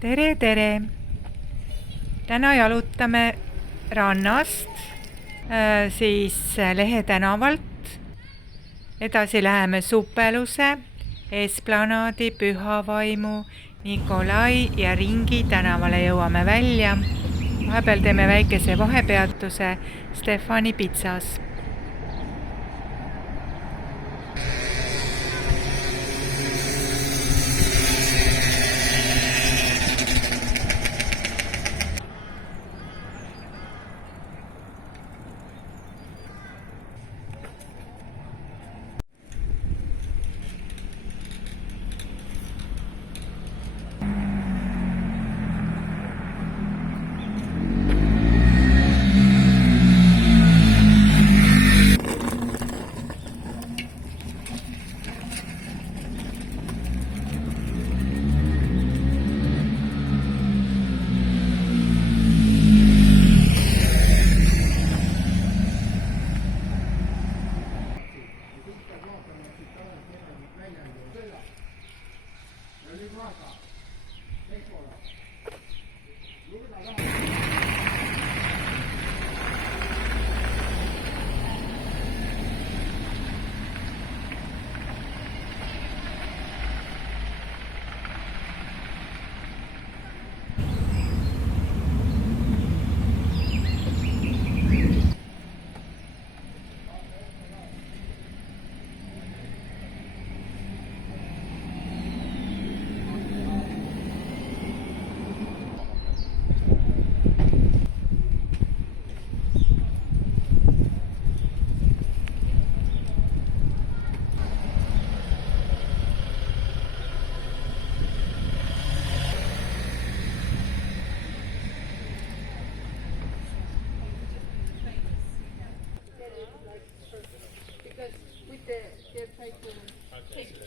tere, tere! Täna jalutame rannast, siis Lehe tänavalt. Edasi läheme Supeluse, Esplanaadi, Pühavaimu, Nikolai ja Ringi tänavale jõuame välja. Vahepeal teeme väikese vahepeatuse Stefani pitsas.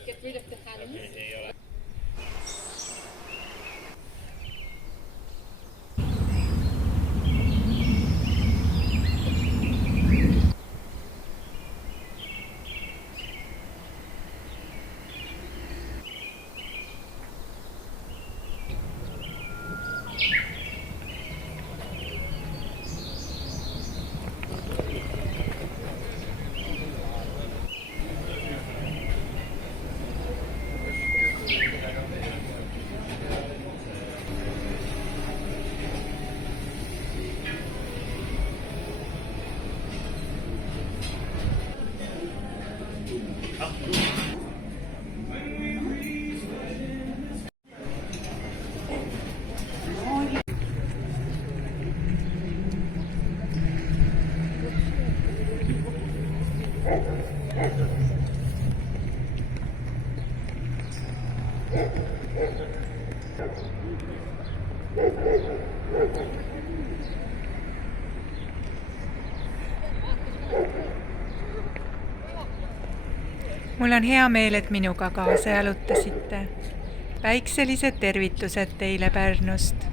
Get rid of the hands. Mul on hea meel, et minuga kaasa jalutasite. Päikselised tervitused teile Pärnust.